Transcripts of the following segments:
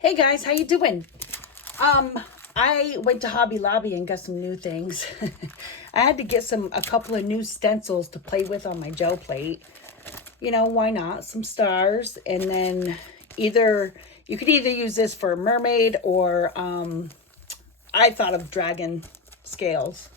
Hey guys, how you doing? I went to Hobby Lobby and got some new things. I had to get a couple of new stencils to play with on my gel plate. You know, why not? Some stars, and then you could either use this for a mermaid or I thought of dragon scales.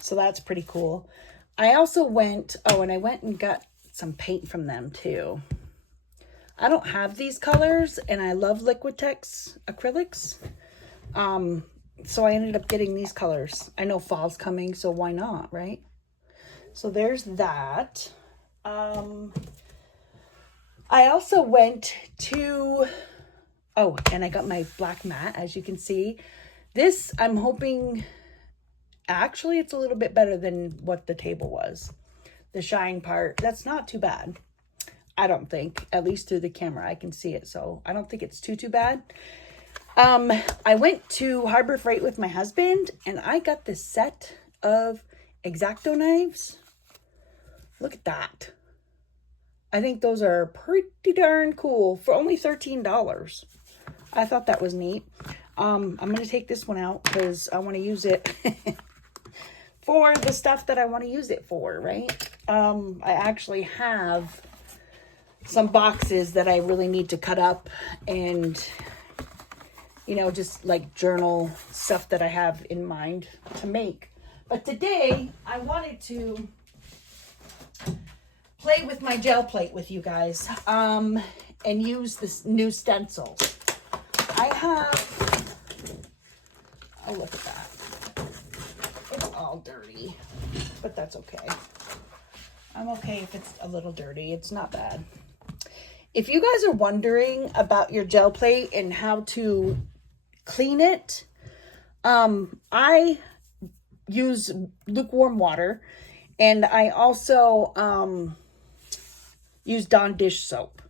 So that's pretty cool. I also went and got some paint from them too. I don't have these colors, and I love Liquitex acrylics. So I ended up getting these colors. I know fall's coming, so why not, right? So there's that. I also went to, and I got my black mat, as you can see. This, I'm hoping, actually, it's a little bit better than what the table was. The shine part, that's not too bad. I don't think, at least through the camera, I can see it. So I don't think it's too bad. I went to Harbor Freight with my husband, and I got this set of X-Acto knives. Look at that. I think those are pretty darn cool for only $13. I thought that was neat. I'm going to take this one out because I want to use it for the stuff that I want to use it for, right? I actually have some boxes that I really need to cut up and, you know, just like journal stuff that I have in mind to make. But today I wanted to play with my gel plate with you guys and use this new stencil. I have, oh, look at that. It's all dirty, but that's okay. I'm okay if it's a little dirty. It's not bad. If you guys are wondering about your gel plate and how to clean it, I use lukewarm water, and I also use Dawn dish soap,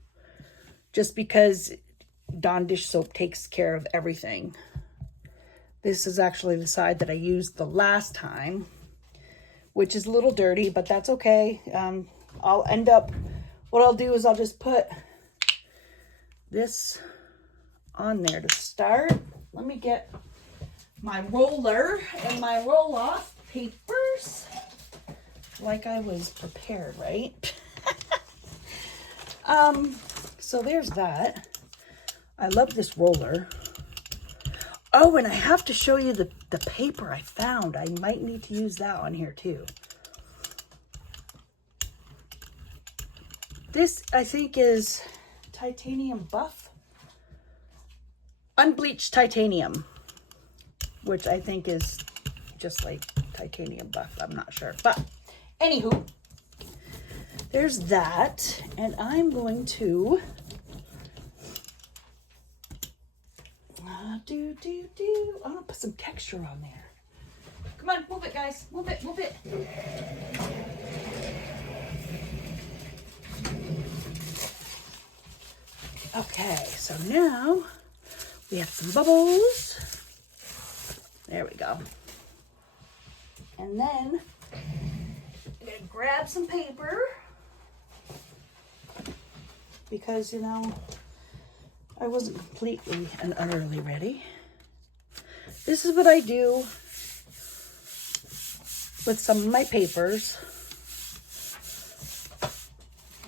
just because Dawn dish soap takes care of everything. This is actually the side that I used the last time, which is a little dirty, but that's okay. What I'll do is I'll just put this on there to start. Let me get my roller and my roll-off papers, like I was prepared, right? So there's that. I love this roller. Oh, and I have to show you the paper I found. I might need to use that on here too. This, I think, is titanium buff. Unbleached titanium, which I think is just like titanium buff. I'm not sure. But anywho, there's that. And I'm going to I'm gonna put some texture on there. Come on, move it, guys. Move it, move it. Okay, so now we have some bubbles. There we go. And then I'm gonna grab some paper because, you know, I wasn't completely and utterly ready. This is what I do with some of my papers.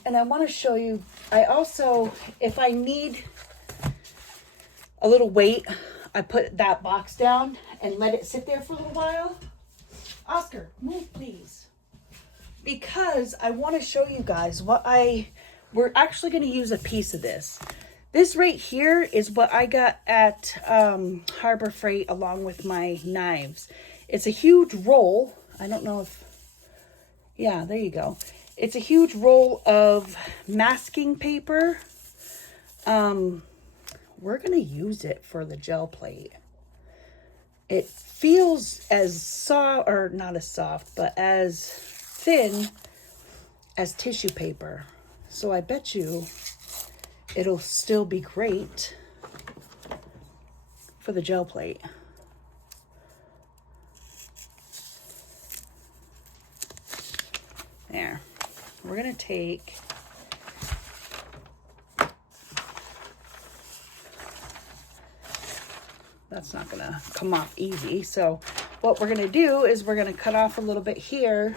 And I want to show you, I also, if I need a little weight, I put that box down and let it sit there for a little while. Oscar, move please. Because I want to show you guys we're actually going to use a piece of this. This right here is what I got at Harbor Freight along with my knives. It's a huge roll. I don't know if, yeah, there you go. It's a huge roll of masking paper. We're going to use it for the gel plate. It feels as soft, or not as soft, but as thin as tissue paper. So I bet you it'll still be great for the gel plate. There. We're going to take that's not gonna come off easy. So what we're gonna do is we're gonna cut off a little bit here,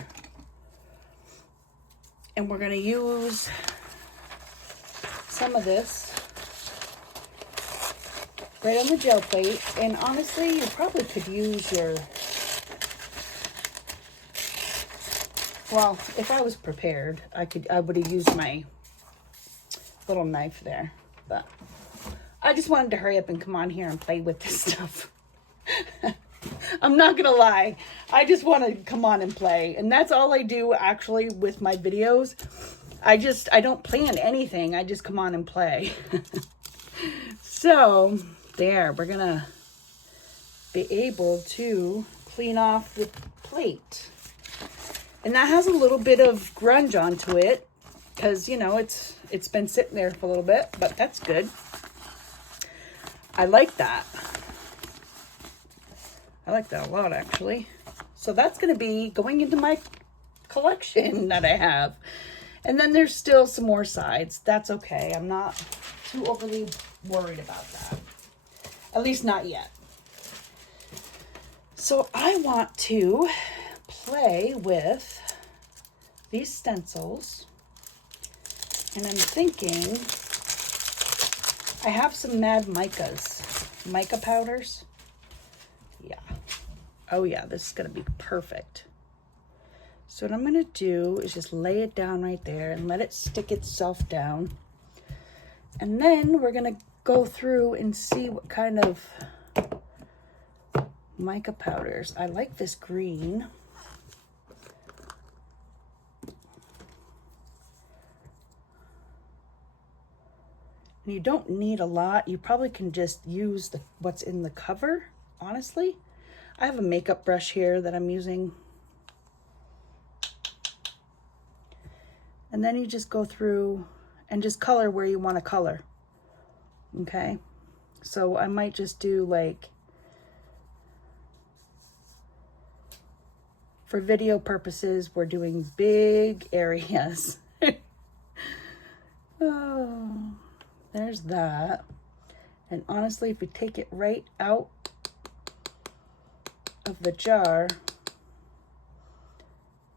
and we're gonna use some of this right on the gel plate. And honestly, you probably could use your, well, if I was prepared, I would have used my little knife there, but I just wanted to hurry up and come on here and play with this stuff. I'm not gonna lie, I just want to come on and play, and that's all I do actually with my videos. I don't plan anything, I just come on and play. So there, we're gonna be able to clean off the plate, and that has a little bit of grunge onto it because, you know, it's been sitting there for a little bit, but that's good. I like that. I like that a lot, actually. So that's going to be going into my collection that I have. And then there's still some more sides. That's okay. I'm not too overly worried about that. At least not yet. So I want to play with these stencils. And I'm thinking, I have some Mad mica powders. Yeah. Oh yeah, this is going to be perfect. So what I'm going to do is just lay it down right there and let it stick itself down. And then we're going to go through and see what kind of mica powders. I like this green. And you don't need a lot. You probably can just use what's in the cover, honestly. I have a makeup brush here that I'm using. And then you just go through and just color where you want to color. Okay? So I might just do like, for video purposes, we're doing big areas. Oh. There's that. And honestly, if we take it right out of the jar,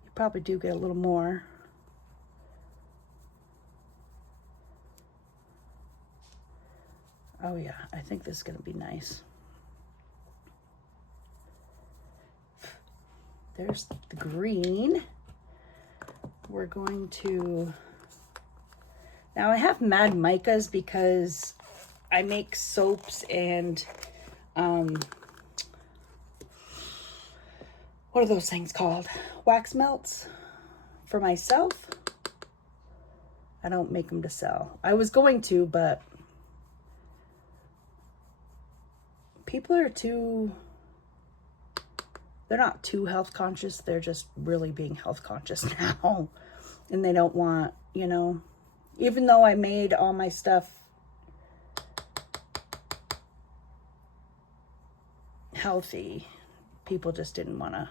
you probably do get a little more. Oh yeah, I think this is going to be nice. There's the green. We're going to... Now I have Mad Micas because I make soaps and, what are those things called? Wax melts for myself. I don't make them to sell. I was going to, but people are they're not too health conscious. They're just really being health conscious now. And they don't want, you know, even though I made all my stuff healthy, people just didn't want to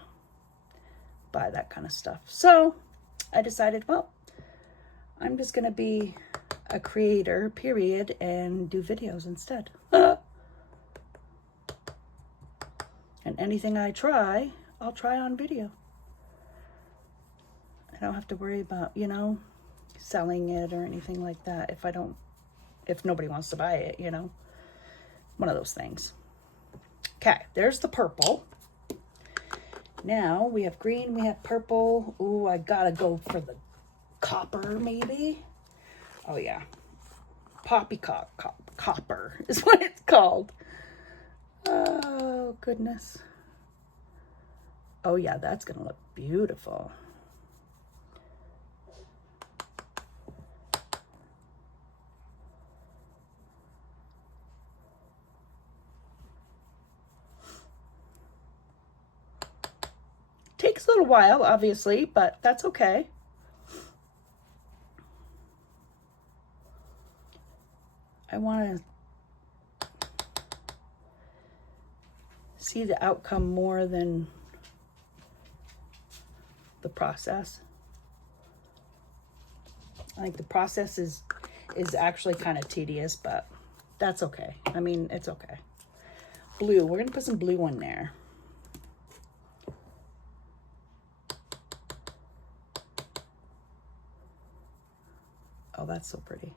buy that kind of stuff. So I decided, well, I'm just going to be a creator, period, and do videos instead. And anything I try, I'll try on video. I don't have to worry about, you know, selling it or anything like that if nobody wants to buy it, you know. One of those things. Okay, there's the purple. Now we have green, we have purple. Ooh, I gotta go for the copper, maybe. Oh yeah, copper is what it's called. Oh goodness. Oh yeah, that's gonna look beautiful. Takes a little while, obviously, but that's okay. I want to see the outcome more than the process. I think the process is actually kind of tedious, but that's okay. I mean, it's okay. blue. We're going to put some blue in there. Oh, that's so pretty.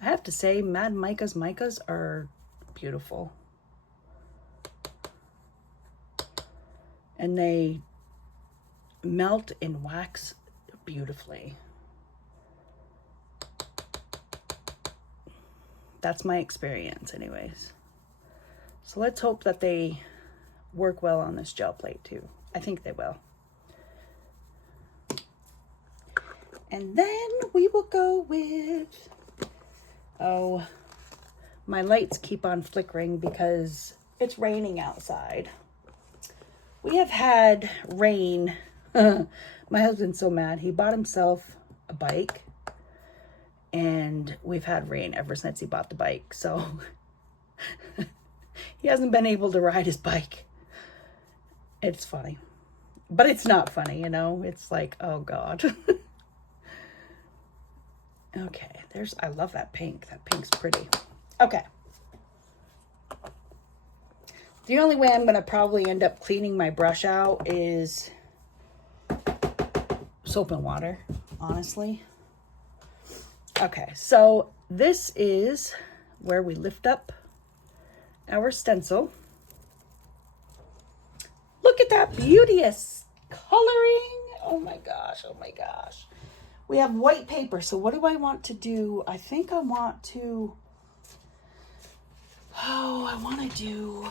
I have to say, Mad Micah's micas are beautiful. And they melt and wax beautifully. That's my experience anyways. So let's hope that they work well on this gel plate too. I think they will. And then we will go with, oh, my lights keep on flickering because it's raining outside. We have had rain. My husband's so mad. He bought himself a bike and we've had rain ever since he bought the bike. So he hasn't been able to ride his bike. It's funny, but it's not funny, you know, it's like, oh God. Okay, I love that pink. That pink's pretty. Okay. The only way I'm going to probably end up cleaning my brush out is soap and water, honestly. Okay, so this is where we lift up our stencil. Look at that beauteous coloring. Oh my gosh, oh my gosh. We have white paper, so what do I want to do? I think I want to, I want to do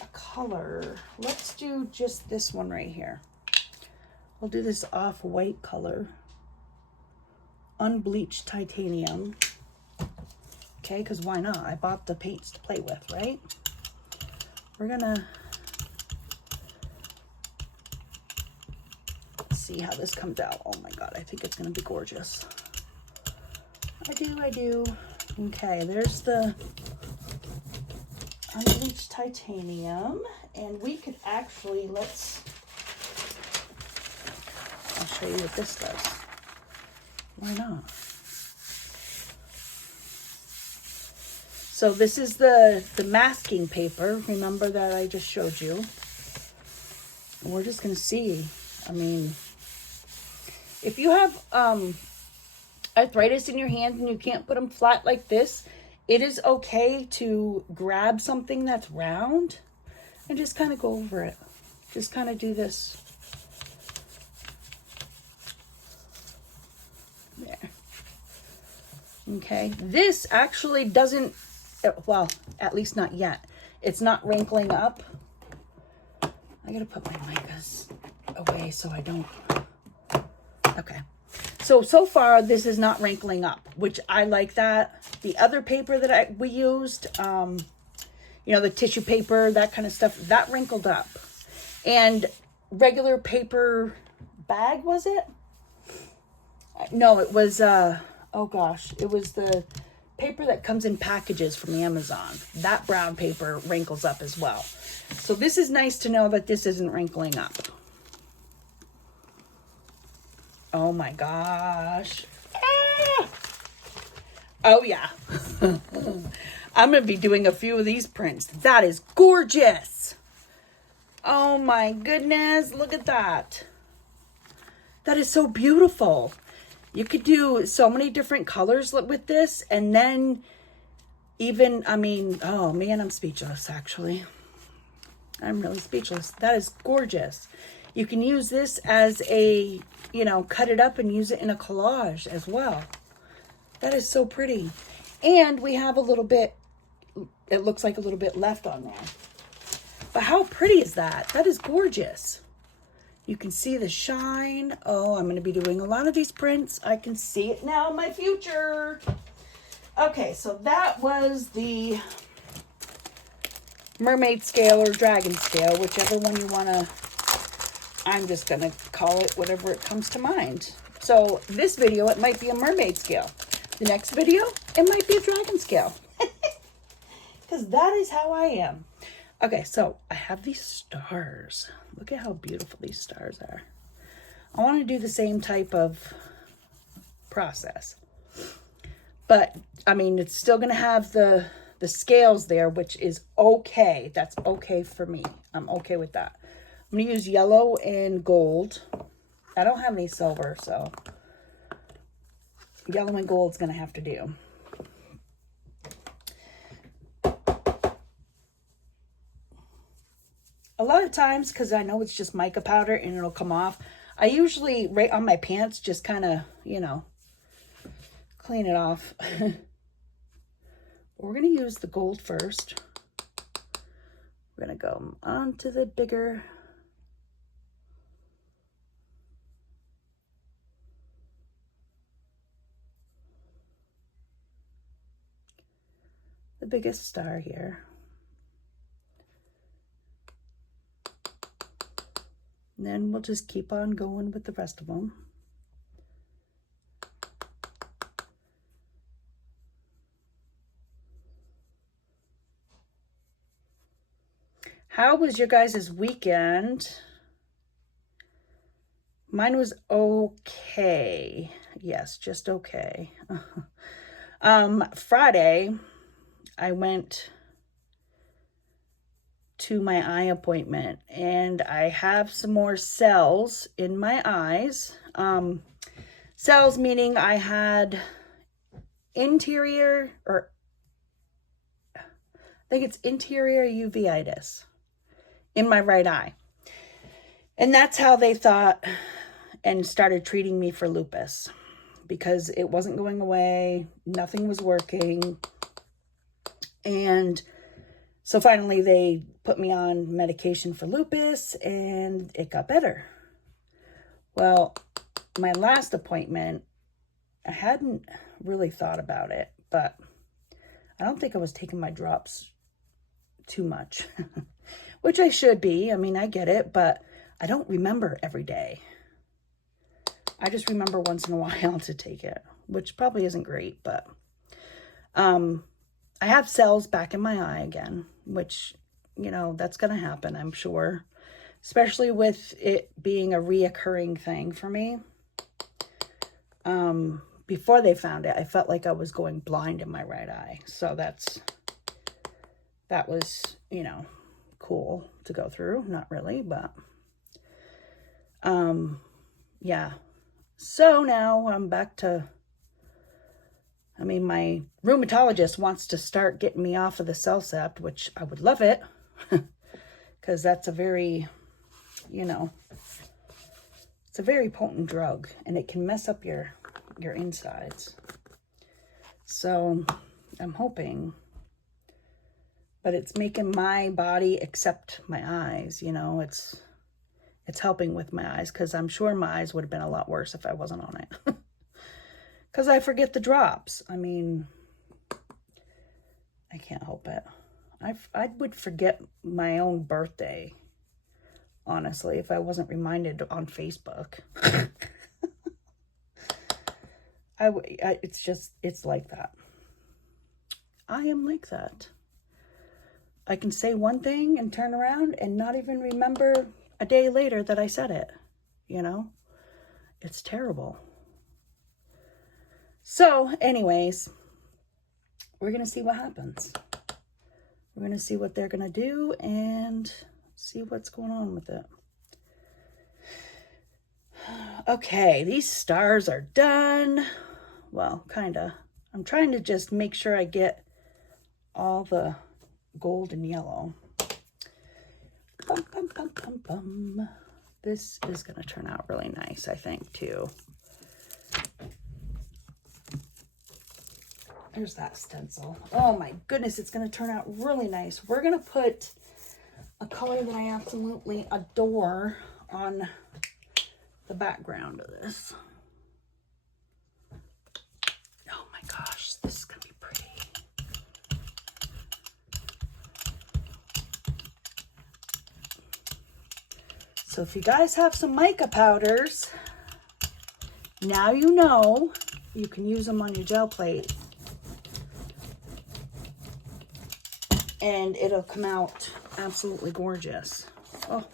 a color. Let's do just this one right here. I'll do this off-white color. Unbleached titanium. Okay, because why not? I bought the paints to play with, right? We're gonna see how this comes out. Oh my God, I think it's gonna be gorgeous. I do. Okay, there's the unbleached titanium. And we could actually, I'll show you what this does. Why not? So this is the masking paper. Remember that I just showed you. And we're just gonna see. I mean, if you have arthritis in your hands and you can't put them flat like this, it is okay to grab something that's round and just kind of go over it. Just kind of do this. There. Okay, this actually doesn't, well, at least not yet. It's not wrinkling up. I gotta put my micas away so I don't. Okay. So far this is not wrinkling up, which I like that. The other paper that we used, you know, the tissue paper, that kind of stuff, that wrinkled up. And regular paper bag, was it? No, it was, oh gosh, it was the paper that comes in packages from Amazon. That brown paper wrinkles up as well. So this is nice to know that this isn't wrinkling up. Oh my gosh. Ah! Oh yeah. I'm going to be doing a few of these prints. That is gorgeous. Oh my goodness. Look at that. That is so beautiful. You could do so many different colors with this. And then even, I mean, oh man, I'm speechless actually. I'm really speechless. That is gorgeous. You can use this as a, you know, cut it up and use it in a collage as well. That is so pretty. And we have a little bit, it looks like a little bit left on there. But how pretty is that? That is gorgeous. You can see the shine. Oh, I'm going to be doing a lot of these prints. I can see it now in my future. Okay, so that was the mermaid scale or dragon scale, whichever one you want to. I'm just going to call it whatever it comes to mind. So this video, it might be a mermaid scale. The next video, it might be a dragon scale. Because that is how I am. Okay, so I have these stars. Look at how beautiful these stars are. I want to do the same type of process. But, I mean, it's still going to have the scales there, which is okay. That's okay for me. I'm okay with that. I'm going to use yellow and gold. I don't have any silver, so yellow and gold's going to have to do. A lot of times, because I know it's just mica powder and it'll come off, I usually, right on my pants, just kind of, you know, clean it off. We're going to use the gold first. We're going to go on to the bigger. The biggest star here. And then we'll just keep on going with the rest of them. How was your guys' weekend? Mine was okay. Yes, just okay. Friday, I went to my eye appointment, and I have some more cells in my eyes. Cells meaning I had interior, or I think it's interior uveitis in my right eye. And that's how they thought and started treating me for lupus, because it wasn't going away. Nothing was working. And so finally they put me on medication for lupus and it got better. Well, my last appointment, I hadn't really thought about it, but I don't think I was taking my drops too much, which I should be. I mean, I get it, but I don't remember every day. I just remember once in a while to take it, which probably isn't great, but I have cells back in my eye again, which, you know, that's going to happen, I'm sure, especially with it being a reoccurring thing for me. Before they found it, I felt like I was going blind in my right eye. So that was, you know, cool to go through. Not really, but yeah. So now I'm back to, I mean, my rheumatologist wants to start getting me off of the Cellcept, which I would love it, because that's a very, you know, it's a very potent drug, and it can mess up your insides. So I'm hoping, but it's making my body accept my eyes, you know, it's helping with my eyes, because I'm sure my eyes would have been a lot worse if I wasn't on it. Because I forget the drops. I mean, I can't help it. I would forget my own birthday, honestly, if I wasn't reminded on Facebook. It's like that. I am like that. I can say one thing and turn around and not even remember a day later that I said it, you know? It's terrible. So, anyways, we're going to see what happens. We're going to see what they're going to do and see what's going on with it. Okay, these stars are done. Well, kind of. I'm trying to just make sure I get all the gold and yellow. Bum, bum, bum, bum, bum. This is going to turn out really nice, I think, too. There's that stencil. Oh my goodness, it's going to turn out really nice. We're going to put a color that I absolutely adore on the background of this. Oh my gosh, this is going to be pretty. So if you guys have some mica powders, now you know you can use them on your gel plate. And it'll come out absolutely gorgeous. Oh,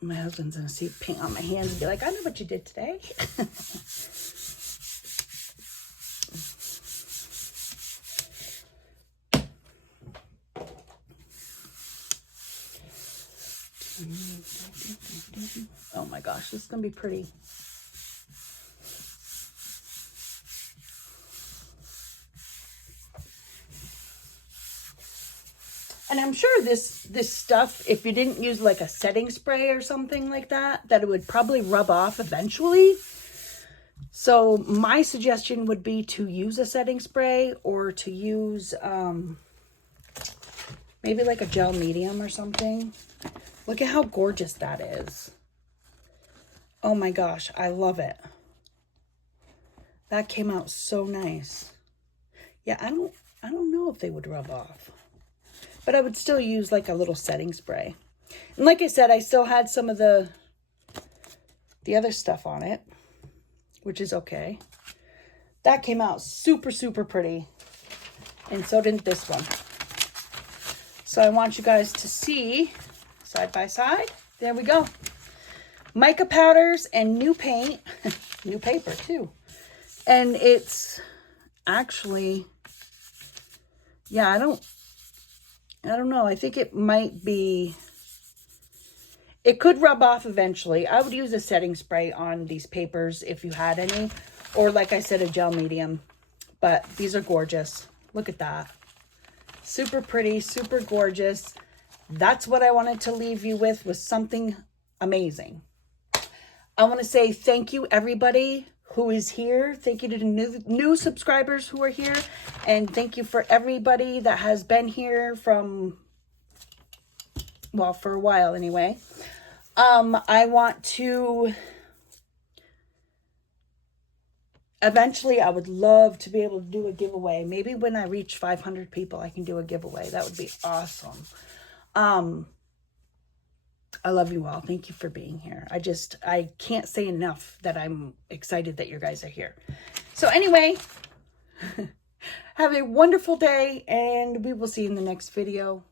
my husband's gonna see paint on my hands and be like, I know what you did today. Oh my gosh, this is going to be pretty. And I'm sure this stuff, if you didn't use like a setting spray or something like that, that it would probably rub off eventually. So my suggestion would be to use a setting spray or to use maybe like a gel medium or something. Look at how gorgeous that is. Oh my gosh, I love it. That came out so nice. Yeah, I don't know if they would rub off. But I would still use like a little setting spray. And like I said, I still had some of the other stuff on it, which is okay. That came out super, super pretty. And so did this one. So I want you guys to see side by side. There we go. Mica powders and new paint. New paper too. And it's actually, yeah, I don't know. I think it might be, it could rub off eventually. I would use a setting spray on these papers if you had any. Or like I said, a gel medium. But these are gorgeous. Look at that. Super pretty, super gorgeous. That's what I wanted to leave you with, was something amazing. I want to say thank you, everybody who is here. Thank you to the new subscribers who are here. And thank you for everybody that has been here from, well, for a while anyway. I want to, eventually I would love to be able to do a giveaway. Maybe when I reach 500 people, I can do a giveaway. That would be awesome. I love you all. Thank you for being here. I can't say enough that I'm excited that you guys are here. So anyway, have a wonderful day, and we will see you in the next video.